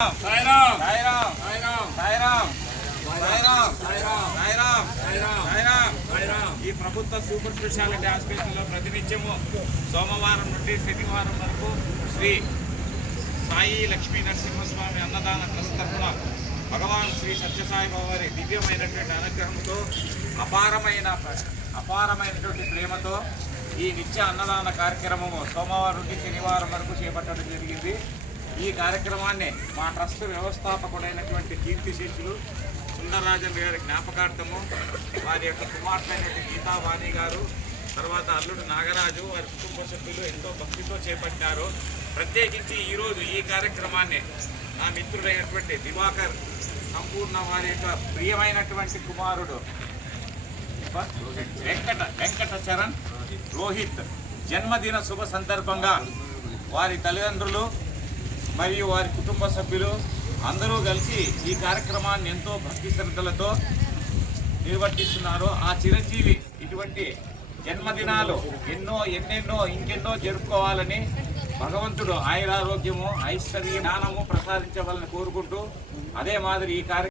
ఈ ప్రభుత్వ super speciality ఆసుపత్రిలో ప్రతినిత్యము సోమవారం నుండి శనివారం వరకు శ్రీ సాయి లక్ష్మీ నరసింహస్వామి అన్నదాన ట్రస్ట్ తరఫున భగవాన్ శ్రీ సత్యసాయి బాబా వారి దివ్యమైనటువంటి అనుగ్రహంతో అపారమైనటువంటి ప్రేమతో ఈ నిత్య అన్నదాన కార్యక్రమము సోమవారం నుండి శనివారం వరకు చేపట్టడం జరిగింది. ఈ కార్యక్రమాన్ని మా ట్రస్ట్ వ్యవస్థాపకుడైనటువంటి కీర్తిశేషులు సుందరరాజన్ గారి జ్ఞాపకార్థము వారి యొక్క కుమార్తె అయినటువంటి గీతావాణి గారు, తర్వాత అల్లుడు నాగరాజు వారి కుటుంబ సభ్యులు ఎంతో భక్తితో చేపట్టారు. ప్రత్యేకించి ఈరోజు ఈ కార్యక్రమాన్ని నా మిత్రుడైనటువంటి దివాకర్ సంపూర్ణ వారి యొక్క ప్రియమైనటువంటి కుమారుడు వెంకట చరణ్ రోహిత్ జన్మదిన శుభ సందర్భంగా వారి తల్లిదండ్రులు మరియు వారి కుటుంబ సభ్యులు అందరూ కలిసి ఈ కార్యక్రమాన్ని ఎంతో భక్తి శ్రద్ధలతో నిర్వర్తిస్తున్నారు. ఆ చిరంజీవి ఇటువంటి జన్మదినాలు ఎన్నెన్నో ఇంకెన్నో జరుపుకోవాలని భగవంతుడు ఆయురారోగ్యము ఐశ్వర్య జ్ఞానము ప్రసాదించవాలని కోరుకుంటూ అదే మాదిరి ఈ కార్యక్రమం